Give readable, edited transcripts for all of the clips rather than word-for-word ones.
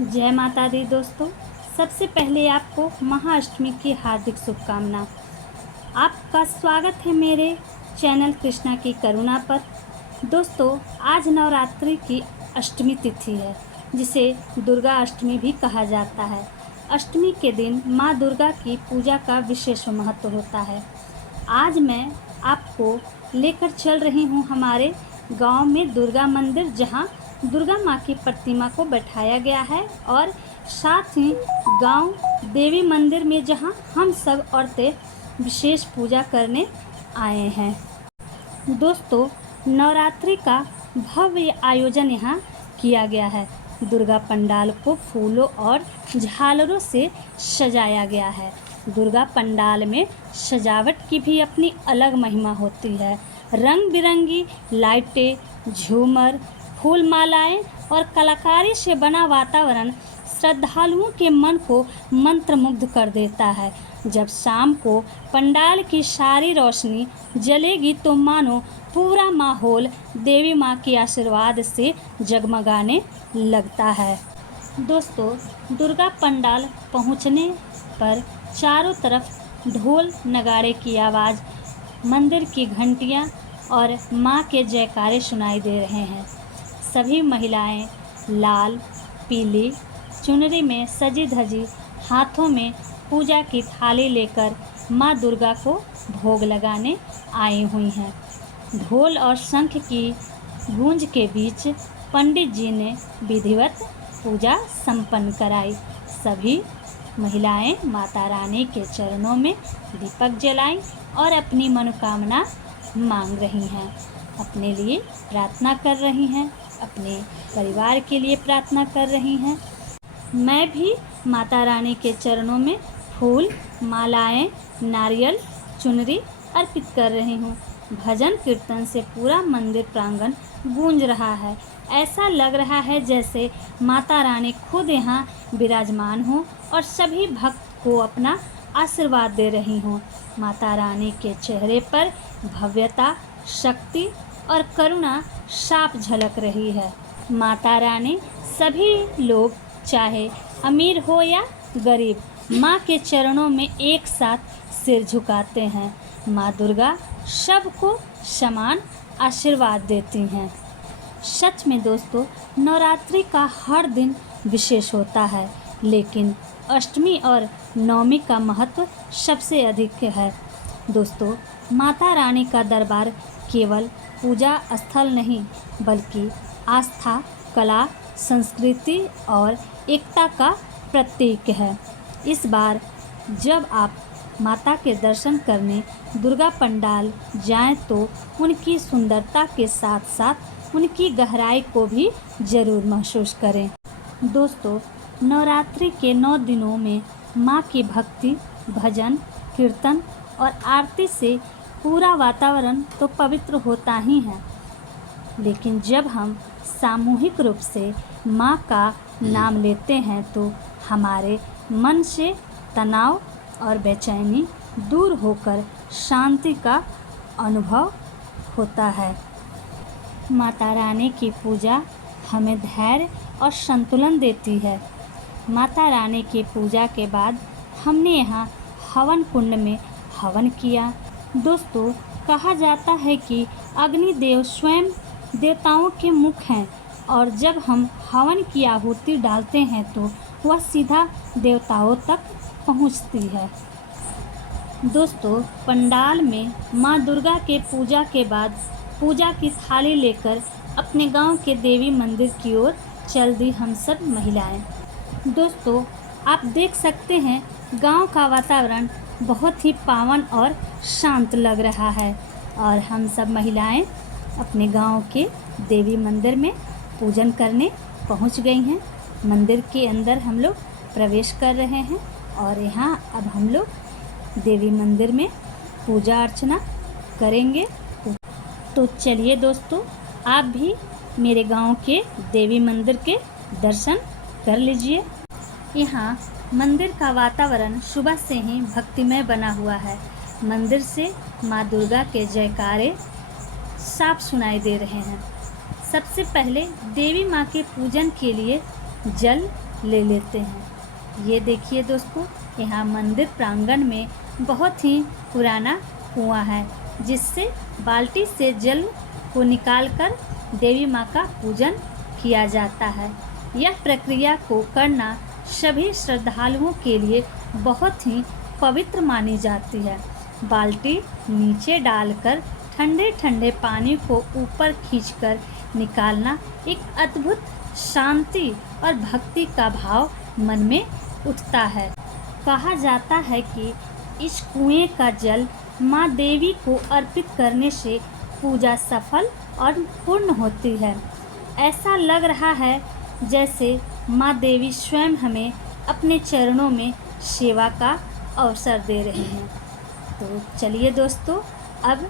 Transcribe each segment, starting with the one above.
जय माता दी दोस्तों। सबसे पहले आपको महाअष्टमी की हार्दिक शुभकामना। आपका स्वागत है मेरे चैनल कृष्णा की करुणा पर। दोस्तों, आज नवरात्रि की अष्टमी तिथि है, जिसे दुर्गा अष्टमी भी कहा जाता है। अष्टमी के दिन माँ दुर्गा की पूजा का विशेष महत्व होता है। आज मैं आपको लेकर चल रही हूँ हमारे गांव में दुर्गा मंदिर, जहां दुर्गा माँ की प्रतिमा को बैठाया गया है, और साथ ही गांव देवी मंदिर में जहां हम सब औरतें विशेष पूजा करने आए हैं। दोस्तों, नवरात्रि का भव्य आयोजन यहाँ किया गया है। दुर्गा पंडाल को फूलों और झालरों से सजाया गया है। दुर्गा पंडाल में सजावट की भी अपनी अलग महिमा होती है। रंग बिरंगी लाइटें, झूमर, फूल मालाएं और कलाकारी से बना वातावरण श्रद्धालुओं के मन को मंत्रमुग्ध कर देता है। जब शाम को पंडाल की सारी रोशनी जलेगी तो मानो पूरा माहौल देवी माँ के आशीर्वाद से जगमगाने लगता है। दोस्तों, दुर्गा पंडाल पहुँचने पर चारों तरफ ढोल नगाड़े की आवाज़, मंदिर की घंटियाँ और माँ के जयकारे सुनाई दे रहे हैं। सभी महिलाएं लाल पीली चुनरी में सजी धजी हाथों में पूजा की थाली लेकर माँ दुर्गा को भोग लगाने आई हुई हैं। ढोल और शंख की गूंज के बीच पंडित जी ने विधिवत पूजा संपन्न कराई। सभी महिलाएं माता रानी के चरणों में दीपक जलाई और अपनी मनोकामना मांग रही हैं, अपने लिए प्रार्थना कर रही हैं, अपने परिवार के लिए प्रार्थना कर रही हैं। मैं भी माता रानी के चरणों में फूल, मालाएं, नारियल, चुनरी अर्पित कर रही हूँ। भजन कीर्तन से पूरा मंदिर प्रांगण गूंज रहा है। ऐसा लग रहा है जैसे माता रानी खुद यहाँ विराजमान हो और सभी भक्त को अपना आशीर्वाद दे रही हों। माता रानी के चेहरे पर भव्यता, शक्ति और करुणा साफ झलक रही है। माता रानी सभी लोग, चाहे अमीर हो या गरीब, माँ के चरणों में एक साथ सिर झुकाते हैं। माँ दुर्गा सबको समान आशीर्वाद देती हैं। सच में दोस्तों, नवरात्रि का हर दिन विशेष होता है, लेकिन अष्टमी और नवमी का महत्व सबसे अधिक है। दोस्तों, माता रानी का दरबार केवल पूजा स्थल नहीं, बल्कि आस्था, कला, संस्कृति और एकता का प्रतीक है। इस बार जब आप माता के दर्शन करने दुर्गा पंडाल जाएं, तो उनकी सुंदरता के साथ साथ उनकी गहराई को भी जरूर महसूस करें। दोस्तों, नवरात्रि के 9 दिनों में माँ की भक्ति, भजन, कीर्तन और आरती से पूरा वातावरण तो पवित्र होता ही है, लेकिन जब हम सामूहिक रूप से माँ का नाम लेते हैं तो हमारे मन से तनाव और बेचैनी दूर होकर शांति का अनुभव होता है। माता रानी की पूजा हमें धैर्य और संतुलन देती है। माता रानी की पूजा के बाद हमने यहाँ हवन कुंड में हवन किया। दोस्तों, कहा जाता है कि अग्निदेव स्वयं देवताओं के मुख हैं, और जब हम हवन की आहुति डालते हैं तो वह सीधा देवताओं तक पहुंचती है। दोस्तों, पंडाल में माँ दुर्गा के पूजा के बाद पूजा की थाली लेकर अपने गांव के देवी मंदिर की ओर चल दी हम सब महिलाएं। दोस्तों, आप देख सकते हैं गांव का वातावरण बहुत ही पावन और शांत लग रहा है, और हम सब महिलाएं अपने गांव के देवी मंदिर में पूजन करने पहुंच गई हैं। मंदिर के अंदर हम लोग प्रवेश कर रहे हैं, और यहाँ अब हम लोग देवी मंदिर में पूजा अर्चना करेंगे। तो चलिए दोस्तों, आप भी मेरे गांव के देवी मंदिर के दर्शन कर लीजिए। यहाँ मंदिर का वातावरण सुबह से ही भक्तिमय बना हुआ है। मंदिर से माँ दुर्गा के जयकारे साफ सुनाई दे रहे हैं। सबसे पहले देवी माँ के पूजन के लिए जल ले लेते हैं। ये देखिए दोस्तों, यहाँ मंदिर प्रांगण में बहुत ही पुराना कुआं है, जिससे बाल्टी से जल को निकालकर देवी माँ का पूजन किया जाता है। यह प्रक्रिया को करना सभी श्रद्धालुओं के लिए बहुत ही पवित्र मानी जाती है। बाल्टी नीचे डालकर ठंडे ठंडे पानी को ऊपर खींचकर निकालना एक अद्भुत शांति और भक्ति का भाव मन में उठता है। कहा जाता है कि इस कुएं का जल माँ देवी को अर्पित करने से पूजा सफल और पूर्ण होती है। ऐसा लग रहा है जैसे माँ देवी स्वयं हमें अपने चरणों में सेवा का अवसर दे रही हैं। तो चलिए दोस्तों, अब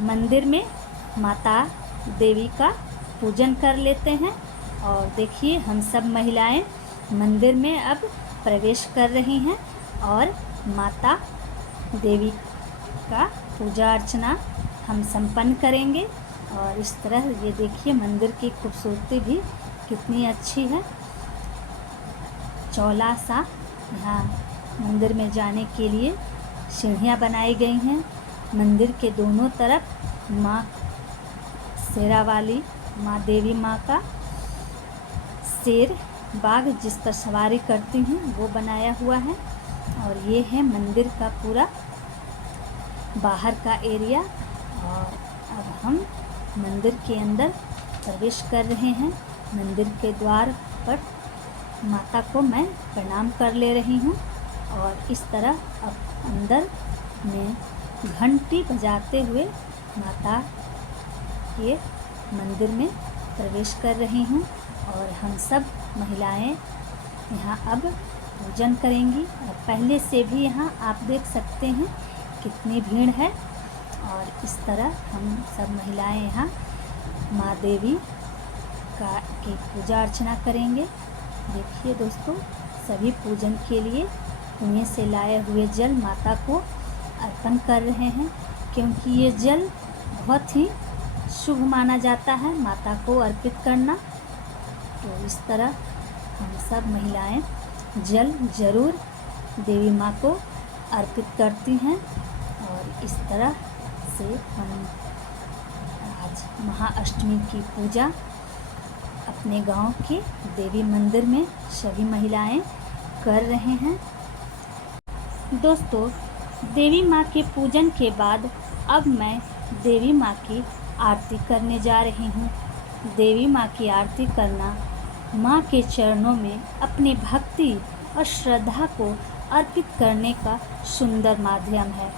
मंदिर में माता देवी का पूजन कर लेते हैं। और देखिए, हम सब महिलाएं मंदिर में अब प्रवेश कर रही हैं और माता देवी का पूजा अर्चना हम संपन्न करेंगे। और इस तरह ये देखिए, मंदिर की खूबसूरती भी कितनी अच्छी है। चौला सा यहाँ मंदिर में जाने के लिए सीढ़ियाँ बनाई गई हैं। मंदिर के दोनों तरफ माँ शेरावाली, माँ देवी माँ का शेर बाघ जिस पर सवारी करती हैं वो बनाया हुआ है। और ये है मंदिर का पूरा बाहर का एरिया। और अब हम मंदिर के अंदर प्रवेश कर रहे हैं। मंदिर के द्वार पर माता को मैं प्रणाम कर ले रही हूँ। और इस तरह अब अंदर में घंटी बजाते हुए माता के मंदिर में प्रवेश कर रही हूँ। और हम सब महिलाएं यहाँ अब पूजन करेंगी। और पहले से भी यहाँ आप देख सकते हैं कितनी भीड़ है। और इस तरह हम सब महिलाएं यहाँ माँ देवी की पूजा अर्चना करेंगे। देखिए दोस्तों, सभी पूजन के लिए कुएं से लाए हुए जल माता को अर्पण कर रहे हैं, क्योंकि ये जल बहुत ही शुभ माना जाता है माता को अर्पित करना। तो इस तरह हम सब महिलाएं जल जरूर देवी माँ को अर्पित करती हैं। और इस तरह से हम आज महाअष्टमी की पूजा अपने गांव के देवी मंदिर में सभी महिलाएं कर रहे हैं। दोस्तों, देवी माँ के पूजन के बाद अब मैं देवी माँ की आरती करने जा रही हूँ। देवी माँ की आरती करना माँ के चरणों में अपनी भक्ति और श्रद्धा को अर्पित करने का सुंदर माध्यम है।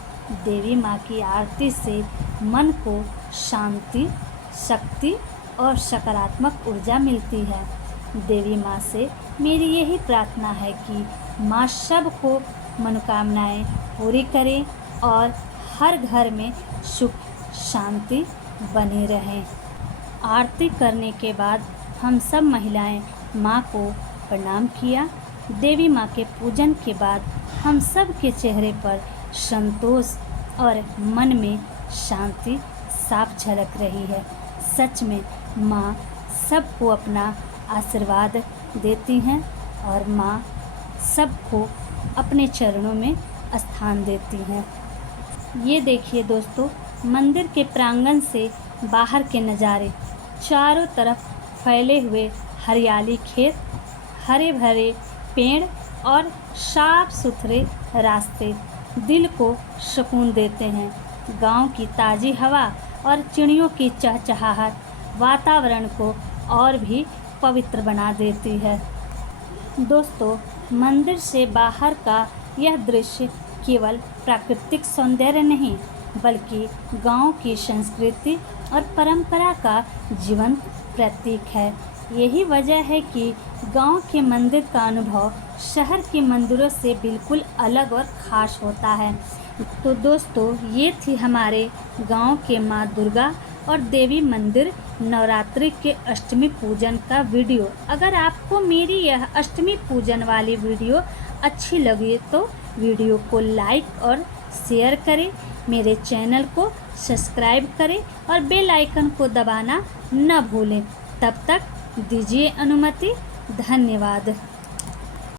देवी माँ की आरती से मन को शांति, शक्ति और सकारात्मक ऊर्जा मिलती है। देवी माँ से मेरी यही प्रार्थना है कि माँ सबको मनोकामनाएं पूरी करें और हर घर में सुख शांति बनी रहे। आरती करने के बाद हम सब महिलाएं माँ को प्रणाम किया। देवी माँ के पूजन के बाद हम सब के चेहरे पर संतोष और मन में शांति साफ झलक रही है। सच में माँ सबको अपना आशीर्वाद देती हैं और माँ सबको अपने चरणों में स्थान देती हैं। ये देखिए दोस्तों, मंदिर के प्रांगण से बाहर के नज़ारे। चारों तरफ फैले हुए हरियाली खेत, हरे भरे पेड़ और साफ सुथरे रास्ते दिल को सुकून देते हैं। गांव की ताज़ी हवा और चिड़ियों की चहचहाहट वातावरण को और भी पवित्र बना देती है। दोस्तों, मंदिर से बाहर का यह दृश्य केवल प्राकृतिक सौंदर्य नहीं, बल्कि गांव की संस्कृति और परंपरा का जीवंत प्रतीक है। यही वजह है कि गांव के मंदिर का अनुभव शहर के मंदिरों से बिल्कुल अलग और ख़ास होता है। तो दोस्तों, ये थी हमारे गांव के माँ दुर्गा और देवी मंदिर नवरात्रि के अष्टमी पूजन का वीडियो। अगर आपको मेरी यह अष्टमी पूजन वाली वीडियो अच्छी लगी तो वीडियो को लाइक और शेयर करें, मेरे चैनल को सब्सक्राइब करें और बेल आइकन को दबाना न भूलें। तब तक दीजिए अनुमति। धन्यवाद।